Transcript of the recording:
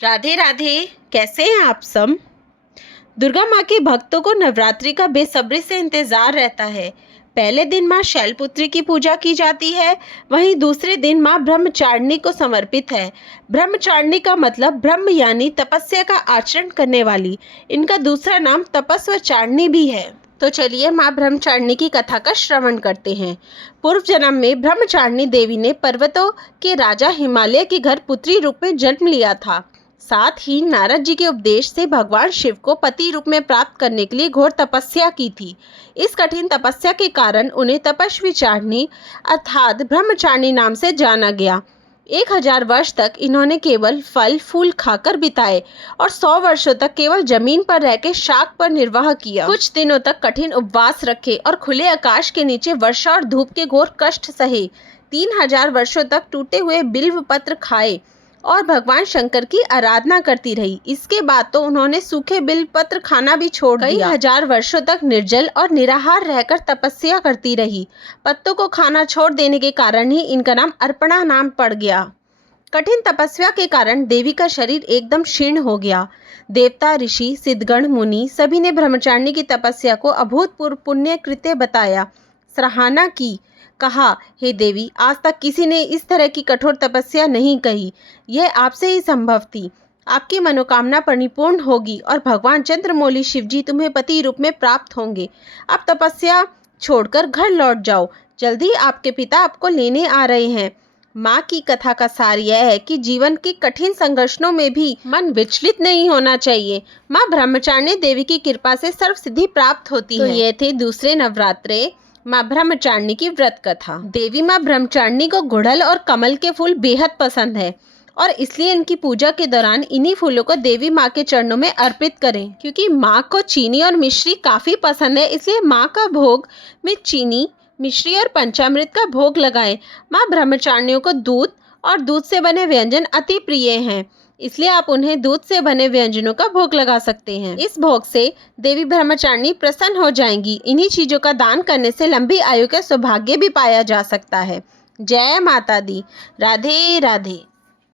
राधे राधे। कैसे हैं आप सब। दुर्गा माँ के भक्तों को नवरात्रि का बेसब्री से इंतजार रहता है। पहले दिन माँ शैलपुत्री की पूजा की जाती है, वहीं दूसरे दिन माँ ब्रह्मचारिणी को समर्पित है। ब्रह्मचारिणी का मतलब ब्रह्म यानी तपस्या का आचरण करने वाली। इनका दूसरा नाम तपस्वचारिणी भी है। तो चलिए माँ ब्रह्मचारिणी की कथा का श्रवण करते हैं। पूर्व जन्म में ब्रह्मचारिणी देवी ने पर्वतों के राजा हिमालय के घर पुत्री रूप में जन्म लिया था। साथ ही नारद जी के उपदेश से भगवान शिव को पति रूप में प्राप्त करने के लिए घोर तपस्या की थी। इस कठिन तपस्या के कारण उन्हें तपस्वीचारिणी अर्थात ब्रह्मचारिणी नाम से जाना गया। 1000 वर्ष तक इन्होंने केवल फल फूल खाकर बिताए और 100 वर्षों तक केवल जमीन पर रहकर शाक पर निर्वाह किया। कुछ दिनों तक कठिन उपवास रखे और खुले आकाश के नीचे वर्षा और धूप के घोर कष्ट सहे। 3000 वर्षों तक टूटे हुए बिल्व पत्र खाए और भगवान शंकर की आराधना करती रही। इसके बाद तो उन्होंने सूखे बिल्व पत्र खाना भी छोड़ दिया। कई हजार वर्षों तक निर्जल और निराहार रहकर तपस्या करती रही। पत्तों को खाना छोड़ देने के कारण ही इनका नाम अर्पणा नाम पड़ गया। कठिन तपस्या के कारण देवी का शरीर एकदम क्षीण हो गया। देवता, ऋषि, सिद्धगण, मुनि सभी ने ब्रह्मचारिणी की तपस्या को अभूतपूर्व पुण्य कृत्य बताया, सराहना की। कहा, हे देवी, आज तक किसी ने इस तरह की कठोर तपस्या नहीं कही। यह आपसे ही संभव थी। आपकी मनोकामना परिपूर्ण होगी और भगवान चंद्रमौली शिवजी तुम्हें पति रूप में प्राप्त होंगे। अब तपस्या छोड़कर घर लौट जाओ। जल्दी आपके पिता आपको लेने आ रहे हैं। माँ की कथा का सार यह है कि जीवन के कठिन संघर्षों में भी मन विचलित नहीं होना चाहिए। माँ ब्रह्मचारिणी देवी की कृपा से सर्व सिद्धि प्राप्त होती है। ये थे दूसरे नवरात्रे माँ ब्रह्मचारिणी की व्रत कथा। देवी माँ ब्रह्मचारिणी को गुड़हल और कमल के फूल बेहद पसंद है और इसलिए इनकी पूजा के दौरान इन्हीं फूलों को देवी माँ के चरणों में अर्पित करें। क्योंकि माँ को चीनी और मिश्री काफी पसंद है, इसलिए माँ का भोग में चीनी, मिश्री और पंचामृत का भोग लगाएं। माँ ब्रह्मचारिणियों को दूध और दूध से बने व्यंजन अति प्रिय हैं, इसलिए आप उन्हें दूध से बने व्यंजनों का भोग लगा सकते हैं। इस भोग से देवी ब्रह्मचारिणी प्रसन्न हो जाएंगी। इन्हीं चीजों का दान करने से लंबी आयु का सौभाग्य भी पाया जा सकता है। जय माता दी। राधे राधे।